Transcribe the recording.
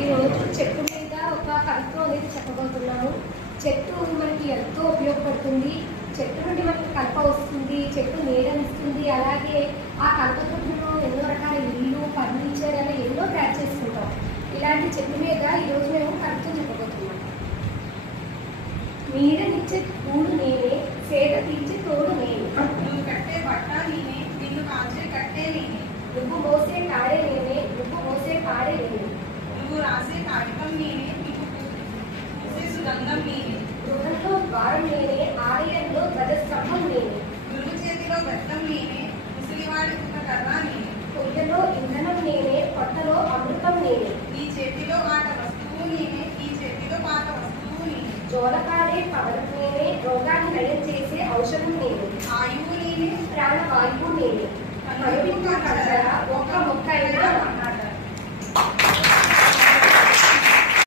ఈరోజు చెట్టు మీద ఒక కవిత్వం అనేది చెప్పబోతున్నాను. చెట్టు మనకి ఎంతో ఉపయోగపడుతుంది. చెట్టు నుండి మనకి కలప వస్తుంది, చెట్టు నీడనిస్తుంది. అలాగే ఆ కలపతో ఎన్నో రకాల ఇల్లు, ఫర్నిచర్ అలా ఎన్నో తయారు చేసుకుంటాం. ఇలాంటి చెట్టు మీద ఈరోజు మేము కవిత్వం చెప్పబోతున్నాం. నీడనిచ్చే గూడు నేనే, సేద తీర్చే తోడు నేనే. నువ్వు కట్టే బట్ట నేనే, నిన్ను కాల్చే కట్టే నేనే. నువ్వు మోసే కాడే నేనే, నువ్వు మోసే కాడే నేనే. నువ్వు రాసే కాగితం నేనే, నీకు పూసే సుగంధం నేనే. గృహంలో ద్వారం నేనే, ఆలయంలో ధ్వజస్తంభం నేనే. గురువు చేతిలో బెత్తం నేనే, ముసలివాడి ఒక కర్ర నేనే. పొయ్యలో ఇంధనం నేనే, పొట్టలో అమృతం నేనే. ఈ చేతిలో ఆట వస్తువు నేనే, ఈ చేతిలో పాత వస్తువు నేనే. జోలపాడే పవనం నేనే, రోగాన్ని నయం చేసే ఔషధం నేనే. ఆయువు నేనే, ప్రాణవాయువు నేనే. కనువిప్పు కదరా, ఒక్క మొక్క అయినా